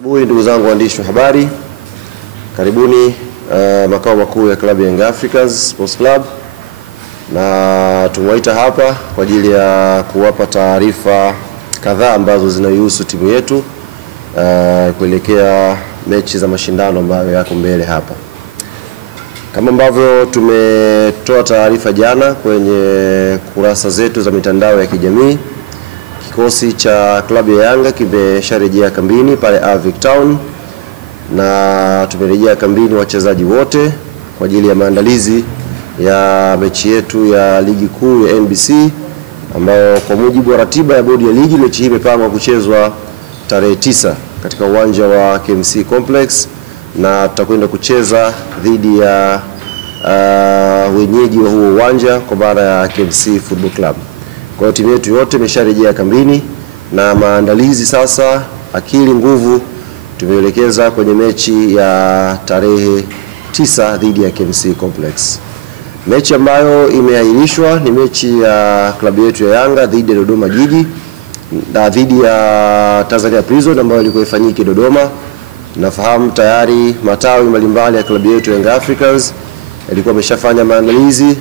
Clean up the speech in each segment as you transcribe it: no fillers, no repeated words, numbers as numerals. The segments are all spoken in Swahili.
Asubuhi ndugu zangu waandishi wa habari, karibuni makao makuu ya klabu ya Young Africans Sports Club, na tumewaita hapa kwa ajili ya kuwapa taarifa kadhaa ambazo zinahusu timu yetu kuelekea mechi za mashindano ambayo yako mbele hapa. Kama ambavyo tumetoa taarifa jana kwenye kurasa zetu za mitandao ya kijamii, kikosi cha klabu ya Yanga kimesharejea kambini pale Avic Town, na tumerejea kambini wachezaji wote kwa ajili ya maandalizi ya mechi yetu ya ligi kuu ya NBC, ambayo kwa mujibu wa ratiba ya bodi ya ligi mechi hii imepangwa kuchezwa tarehe 9 katika uwanja wa KMC Complex, na tutakwenda kucheza dhidi ya wenyeji wa huo uwanja kwa maana ya KMC Football Club. Kwa hiyo timu yetu yote imesharejea kambini na maandalizi sasa, akili nguvu tumeelekeza kwenye mechi ya tarehe 9 dhidi ya KMC Complex. Mechi ambayo imeahirishwa ni mechi ya klabu yetu ya Yanga dhidi ya Dodoma Jiji na dhidi ya Tanzania Prison ambayo ilikuwa ifanyike Dodoma. Nafahamu tayari matawi mbalimbali ya klabu yetu Young Africans ilikuwa imeshafanya maandalizi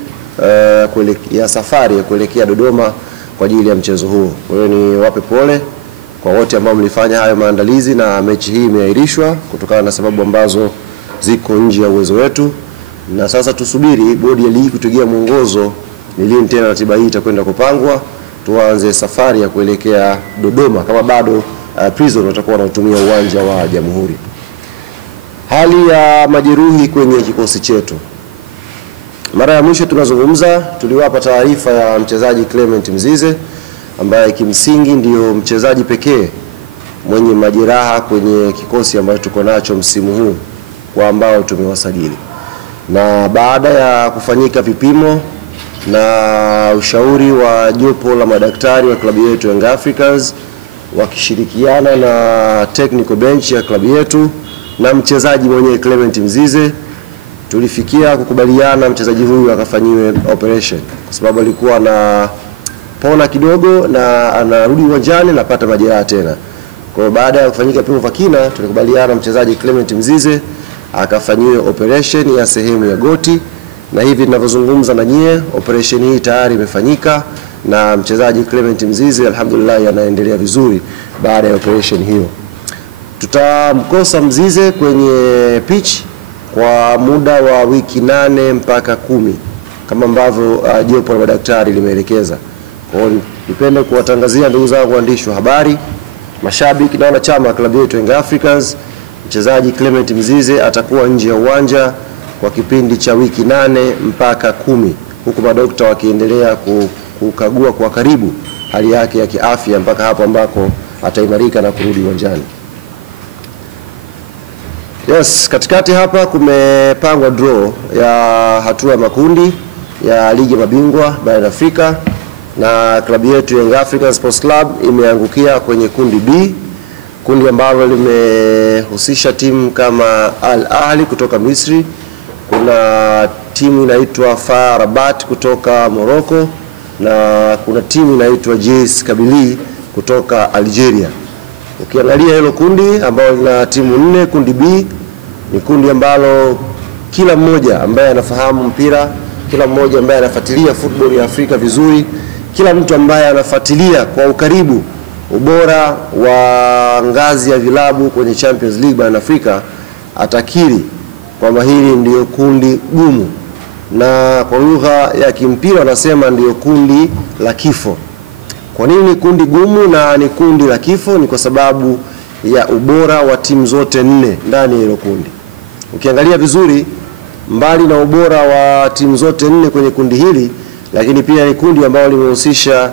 ya safari ya kuelekea Dodoma kwa ajili ya mchezo huo. Kwa hiyo ni wape pole kwa wote ambao mlifanya hayo maandalizi, na mechi hii imeahirishwa kutokana na sababu ambazo ziko nje ya uwezo wetu, na sasa tusubiri bodi ya ligi kutugia mwongozo ni lini tena ratiba hii itakwenda kupangwa, tuanze safari ya kuelekea Dodoma kama bado Prison watakuwa wanatumia uwanja wa Jamhuri. Hali ya majeruhi kwenye kikosi chetu. Mara ya mwisho tunazungumza tuliwapa taarifa ya mchezaji Clement Mzize ambaye kimsingi ndio mchezaji pekee mwenye majeraha kwenye kikosi ambacho tuko nacho msimu huu kwa ambao tumewasajili. Na baada ya kufanyika vipimo na ushauri wa jopo la madaktari wa klabu yetu Young Africans wakishirikiana na technical bench ya klabu yetu na mchezaji mwenyewe Clement Mzize, tulifikia kukubaliana mchezaji huyu akafanyiwe operation kwa sababu alikuwa na pona kidogo na anarudi uwanjani na pata majeraha tena. Kwa baada ya kufanyika vipimo vya kina, tulikubaliana mchezaji Clement Mzize akafanyiwe operation ya sehemu ya goti, na hivi ninavyozungumza na nyie operation hii tayari imefanyika na mchezaji Clement Mzize alhamdulillah anaendelea vizuri baada ya operation hiyo. Tutamkosa Mzize kwenye pitch kwa muda wa wiki 8 mpaka 10 kama ambavyo jopo la madaktari limeelekeza. Kwa hiyo nipende kuwatangazia ndugu zangu waandishi wa habari, mashabiki na wanachama wa klabu yetu Young Africans, mchezaji Clement Mzize atakuwa nje ya uwanja kwa kipindi cha wiki 8 mpaka 10, huku madaktari wakiendelea kukagua kwa karibu hali yake ya kiafya mpaka hapo ambako ataimarika na kurudi uwanjani. Yes, katikati hapa kumepangwa draw ya hatua ya makundi ya ligi ya mabingwa barani Afrika, na klabu yetu Young Africans Sports Club imeangukia kwenye kundi B, kundi ambalo limehusisha timu kama Al Ahly kutoka Misri, kuna timu inaitwa FAR Rabat kutoka Morocco, na kuna timu inaitwa JS Kabylie kutoka Algeria. Ukiangalia hilo kundi ambalo lina timu 4, kundi B ni kundi ambalo kila mmoja ambaye anafahamu mpira, kila mmoja ambaye anafuatilia football ya Afrika vizuri, kila mtu ambaye anafuatilia kwa ukaribu ubora wa ngazi ya vilabu kwenye Champions League barani Afrika atakiri kwamba hili ndio kundi gumu, na kwa lugha ya kimpira wanasema ndio kundi la kifo. Kwa nini ni kundi gumu na ni kundi la kifo? Ni kwa sababu ya ubora wa timu zote 4 ndani ya hilo kundi. Ukiangalia vizuri, mbali na ubora wa timu zote 4 kwenye kundi hili, lakini pia ni kundi ambalo limehusisha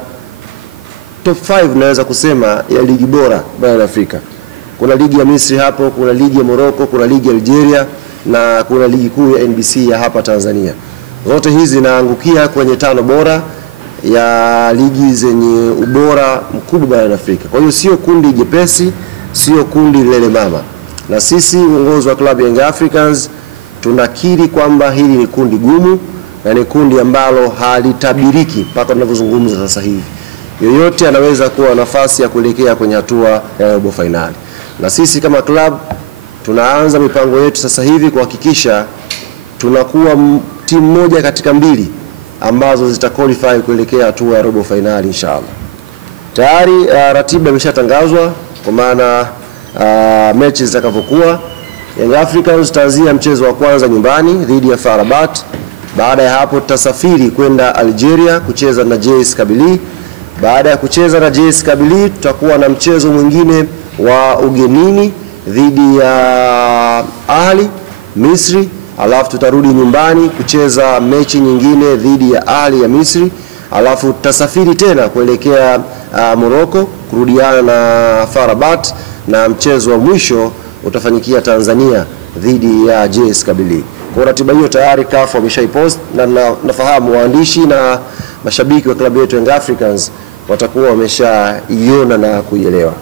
top 5 naweza kusema ya ligi bora barani Afrika. Kuna ligi ya Misri hapo, kuna ligi ya Morocco, kuna ligi ya Algeria na kuna ligi kuu ya NBC ya hapa Tanzania. Zote hizi zinaangukia kwenye 5 bora ya ligi zenye ubora mkubwa barani Afrika. Kwa hiyo sio kundi jepesi, sio kundi lele mama. Na sisi uongozi wa klabu Young Africans tunakiri kwamba hili ni kundi gumu na ni kundi ambalo halitabiriki mpaka tunavyozungumza sasa hivi. Yoyote anaweza kuwa nafasi ya kuelekea kwenye hatua ya robo finali. na sisi kama club tunaanza mipango yetu sasa hivi kuhakikisha tunakuwa timu moja katika mbili ambazo zitaqualify kuelekea hatua ya robo finali inshallah. Tayari ratiba imeshatangazwa kwa maana mechi zitakavyokuwa. Young Africans tutaanzia mchezo wa kwanza nyumbani dhidi ya FAR Rabat. Baada ya hapo tutasafiri kwenda Algeria kucheza na JS Kabylie. Baada ya kucheza na JS Kabylie tutakuwa na mchezo mwingine wa ugenini dhidi ya Ahli Misri, alafu tutarudi nyumbani kucheza mechi nyingine dhidi ya Ahli ya Misri, alafu tutasafiri tena kuelekea Morocco kurudiana na FAR Rabat, na mchezo wa mwisho utafanyikia Tanzania dhidi ya JS Kabylie. Kwa ratiba hiyo tayari CAF wameshaipost, na nafahamu waandishi na mashabiki wa klabu yetu Young Africans watakuwa wameshaiona na kuielewa.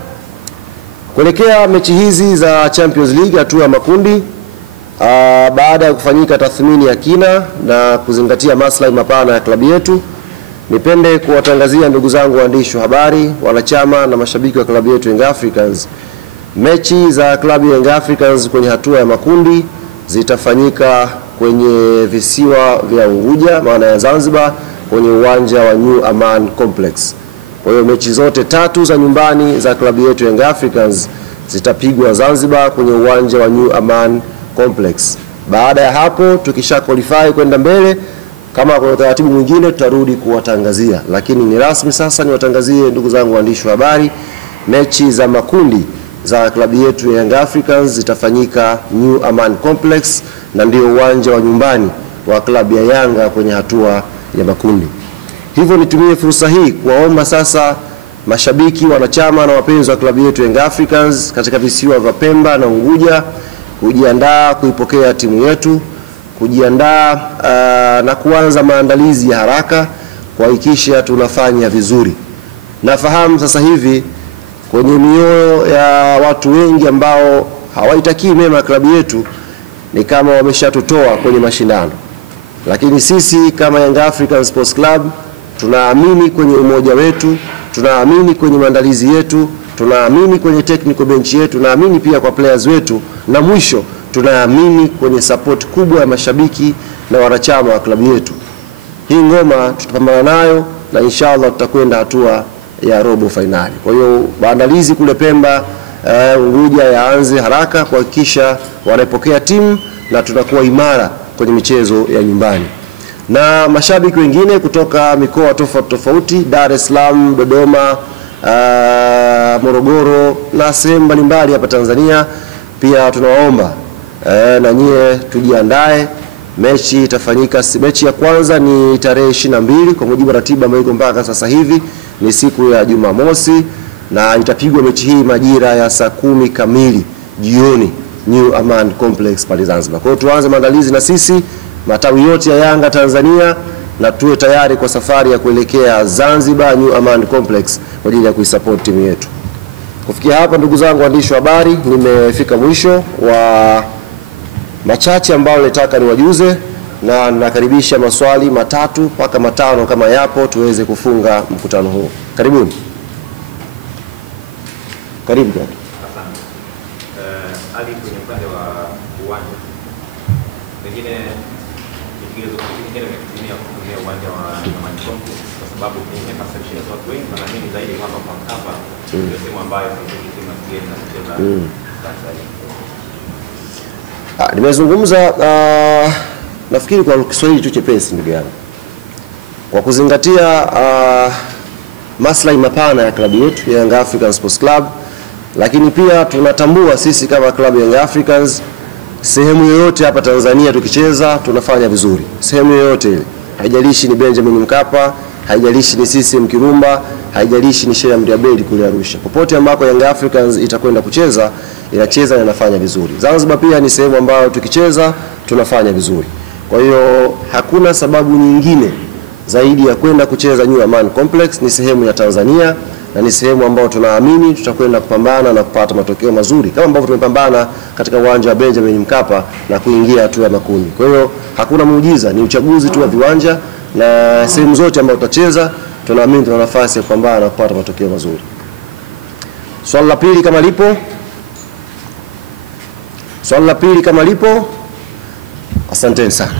Kuelekea mechi hizi za Champions League hatua ya makundi, baada ya kufanyika tathmini ya kina na kuzingatia maslahi mapana ya klabu yetu, nipende kuwatangazia ndugu zangu waandishi wa habari, wanachama na mashabiki wa klabu yetu Young Africans, mechi za klabu Young Africans kwenye hatua ya makundi zitafanyika kwenye visiwa vya Unguja, maana ya Zanzibar, kwenye uwanja wa New Aman Complex. Kwa hiyo mechi zote tatu za nyumbani za klabu yetu Young Africans zitapigwa Zanzibar kwenye uwanja wa New Aman Complex. Baada ya hapo tukisha qualify kwenda mbele, kama kuna utaratibu mwingine tutarudi kuwatangazia, lakini ni rasmi sasa niwatangazie ndugu zangu waandishi wa habari, mechi za makundi za klabu yetu Young Africans zitafanyika New Aman Complex, na ndio uwanja wa nyumbani wa klabu ya Yanga kwenye hatua ya makundi. Hivyo nitumie fursa hii kuwaomba sasa mashabiki, wanachama na wapenzi wa klabu yetu Young Africans katika visiwa vya Pemba na Unguja kujiandaa kuipokea timu yetu, kujiandaa na kuanza maandalizi ya haraka kuhakikisha tunafanya vizuri. Nafahamu sasa hivi kwenye mioyo ya watu wengi ambao hawaitakii mema klabu yetu ni kama wameshatutoa kwenye mashindano, lakini sisi kama Young African Sports Club tunaamini kwenye umoja wetu, tunaamini kwenye maandalizi yetu, tunaamini kwenye technical bench yetu, tunaamini pia kwa players wetu, na mwisho tunaamini kwenye support kubwa ya mashabiki na wanachama wa klabu yetu. Hii ngoma tutapambana nayo na inshallah tutakwenda hatua ya robo finali. Kwa hiyo maandalizi kule Pemba, Unguja yaanze haraka kuhakikisha wanapokea timu na tunakuwa imara kwenye michezo ya nyumbani. Na mashabiki wengine kutoka mikoa tofauti tofauti, Dar es Salaam, Dodoma, Morogoro na sehemu mbalimbali hapa Tanzania, pia tunawaomba na nyie tujiandae. Mechi itafanyika, mechi ya kwanza ni tarehe 22 kwa mujibu wa ratiba ambayo iko mpaka sasa hivi, ni siku ya Jumamosi, na itapigwa mechi hii majira ya saa 10 kamili jioni New Aman Complex pale Zanzibar. Kwa hiyo tuanze maandalizi na sisi matawi yote ya Yanga Tanzania, na tuwe tayari kwa safari ya kuelekea Zanzibar New Aman Complex kwa ajili ya kuisupport timu yetu. Kufikia hapa ndugu zangu waandishi wa habari, nimefika mwisho wa machache ambao nilitaka niwajuze, na nakaribisha maswali 3 mpaka 5 kama yapo tuweze kufunga mkutano huu. Karibuni. Karibu bwana. Asante. Hadi kwenye upande wa uwanja, pengine kigezo kingine kutumia uwanja wa Aman Complex kwa sababu kwenye perception ya watu wengi wanaamini zaidi kwamba kwa Mkapa ndio sehemu ambayo timu ya kigeni na kucheza Tanzania. Nimezungumza nafikiri kwa Kiswahili tu chepesi ndugu yangu, kwa kuzingatia maslahi mapana ya klabu yetu ya Young African Sports Club, lakini pia tunatambua sisi kama klabu ya Young Africans sehemu yoyote hapa Tanzania tukicheza tunafanya vizuri, sehemu yoyote ile, haijalishi ni Benjamin Mkapa, haijalishi ni CCM Kirumba, haijalishi ni Sheikh Amri Abeid kule Arusha, popote ambako Young Africans itakwenda kucheza inacheza na inafanya vizuri. Zanzibar pia ni sehemu ambayo tukicheza tunafanya vizuri. Kwa hiyo hakuna sababu nyingine zaidi ya kwenda kucheza New Aman Complex. Ni sehemu ya Tanzania na ni sehemu ambayo tunaamini tutakwenda kupambana na kupata matokeo mazuri kama ambavyo tumepambana katika uwanja wa Benjamin Mkapa na kuingia hatua ya makundi. Kwa hiyo hakuna muujiza, ni uchaguzi tu wa viwanja, na sehemu zote ambazo tutacheza tunaamini tuna nafasi ya kupambana na kupata matokeo mazuri. Swali la pili kama lipo. Swali la pili kama lipo, asanteni sana.